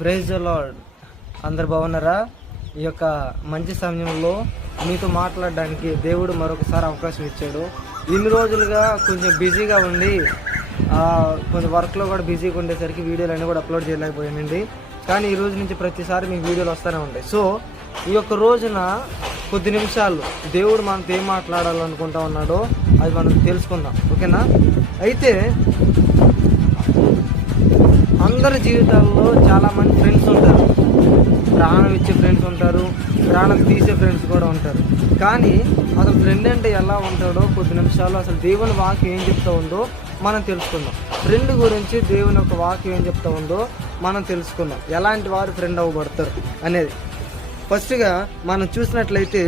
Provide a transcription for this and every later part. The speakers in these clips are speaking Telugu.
Praise the lord. అందరు బాగున్నారా? ఈ యొక్క మంచి సమయంలో మీతో మాట్లాడడానికి దేవుడు మరొకసారి అవకాశం ఇచ్చాడు. ఇన్ని రోజులుగా కొంచెం బిజీగా ఉండి కొంచెం వర్క్లో కూడా బిజీగా ఉండేసరికి వీడియోలు అన్నీ కూడా అప్లోడ్ చేయలేకపోయానండి. కానీ ఈ రోజు నుంచి ప్రతిసారి మీకు వీడియోలు వస్తూనే ఉంటాయి. సో ఈ యొక్క రోజున కొద్ది నిమిషాలు దేవుడు మనతో ఏం మాట్లాడాలనుకుంటా ఉన్నాడో అది మనం తెలుసుకుందాం, ఓకేనా? అయితే అందరి జీవితాల్లో చాలామంది ఫ్రెండ్స్ ఉంటారు. ప్రాణం ఇచ్చే ఫ్రెండ్స్ ఉంటారు, ప్రాణం తీసే ఫ్రెండ్స్ కూడా ఉంటారు. కానీ అసలు ఫ్రెండ్ అంటే ఎలా ఉంటాడో కొద్ది నిమిషాలు అసలు దేవుని వాక్యం ఏం చెప్తా ఉందో మనం తెలుసుకుందాం. ఫ్రెండ్ గురించి దేవుని యొక్క వాక్యం ఏం చెప్తా ఉందో మనం తెలుసుకుందాం. ఎలాంటి వారు ఫ్రెండ్ అవ్వబడతారు అనేది. ఫస్ట్గా మనం చూసినట్లయితే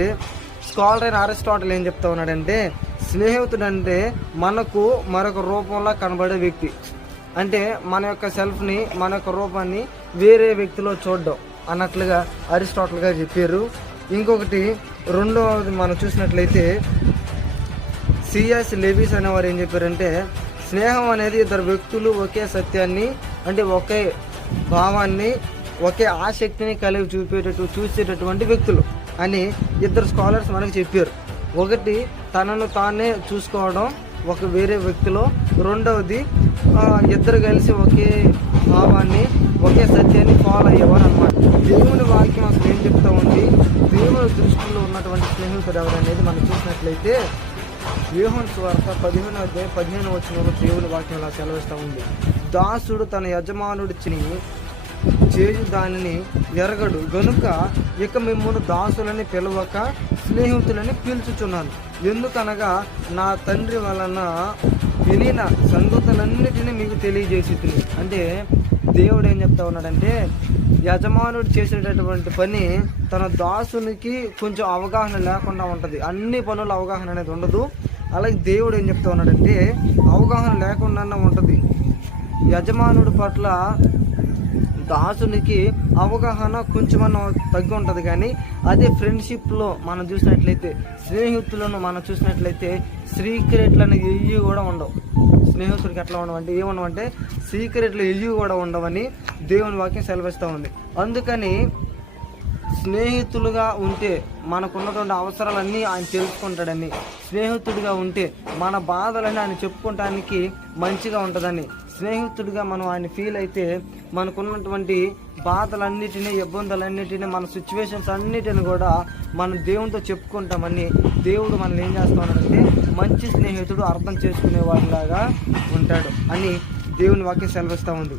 స్కాలర్ అయిన అరిస్టాటిల్ ఏం చెప్తా ఉన్నాడంటే, స్నేహితుడు అంటే మనకు మరొక రూపంలో కనబడే వ్యక్తి. అంటే మన యొక్క సెల్ఫ్ని, మన యొక్క రూపాన్ని వేరే వ్యక్తిలో చూడడం అన్నట్లుగా అరిస్టాటిల్ గారు చెప్పారు. ఇంకొకటి రెండవది మనం చూసినట్లయితే సిఎస్ లెవిస్ అనేవారు ఏం చెప్పారంటే, స్నేహం అనేది ఇద్దరు వ్యక్తులు ఒకే సత్యాన్ని, అంటే ఒకే భావాన్ని, ఒకే ఆసక్తిని కలిగి చూసేటటువంటి వ్యక్తులు అని ఇద్దరు స్కాలర్స్ మనకు చెప్పారు. ఒకటి తనను తానే చూసుకోవడం ఒక వేరే వ్యక్తిలో, రెండవది ఇద్దరు కలిసి ఒకే భావాన్ని, ఒకే సత్యాన్ని ఫాలో అయ్యేవారు అన్నమాట. దేవుని వాక్యం అసలు ఏం చెప్తా ఉంది, దేవుని దృష్టిలో ఉన్నటువంటి స్నేహితుడు ఎవరనేది మనం చూసినట్లయితే యోహాను సువార్త 15 దేవుని వాక్యం అలా సెలవిస్తూ ఉంది. దాసుడు తన యజమానుడి చేయు దానిని ఎరగడు గనుక ఇక మిమ్మును దాసులని పిలవక స్నేహితులని పిలుచుచున్నాను. ఎందుకనగా నా తండ్రి వలన వినిన సంగతులన్నిటినీ మీకు తెలియజేసి. అంటే దేవుడు ఏం చెప్తా ఉన్నాడంటే, యజమానుడు చేసేటటువంటి పని తన దాసునికి కొంచెం అవగాహన లేకుండా ఉంటుంది. అన్ని పనుల అవగాహన అనేది ఉండదు. అలాగే దేవుడు ఏం చెప్తా ఉన్నాడంటే, అవగాహన లేకుండా ఉంటుంది. యజమానుడి పట్ల దాసునికి అవగాహన కొంచెమన్నా తగ్గి ఉంటుంది. కానీ అదే ఫ్రెండ్షిప్లో మనం చూసినట్లయితే, స్నేహితులను మనం చూసినట్లయితే సీక్రెట్లు అనేవి ఎయ్యి కూడా ఉండవు. స్నేహితుడికి ఎట్లా ఉండవంటే ఏముండవంటే సీక్రెట్లు ఎయ్యి కూడా ఉండవని దేవుని వాక్యం సెలవిస్తూ ఉంది. అందుకని స్నేహితులుగా ఉంటే మనకున్నటువంటి అవసరాలన్నీ ఆయన తెలుసుకుంటాడని, స్నేహితుడిగా ఉంటే మన బాధలన్నీ ఆయన చెప్పుకోవటానికి మంచిగా ఉంటుందని, స్నేహితుడిగా మనం ఆయన ఫీల్ అయితే మనకున్నటువంటి బాధలన్నిటినీ, ఇబ్బందులన్నిటినీ, మన సిచ్యువేషన్స్ అన్నిటిని కూడా మనం దేవునితో చెప్పుకుంటామని దేవుడు మనల్ని ఏం చేస్తా ఉన్నాడంటే, మంచి స్నేహితుడు అర్థం చేసుకునేవాడిలాగా ఉంటాడు అని దేవుని వాక్యం సెలవిస్తూ ఉంది.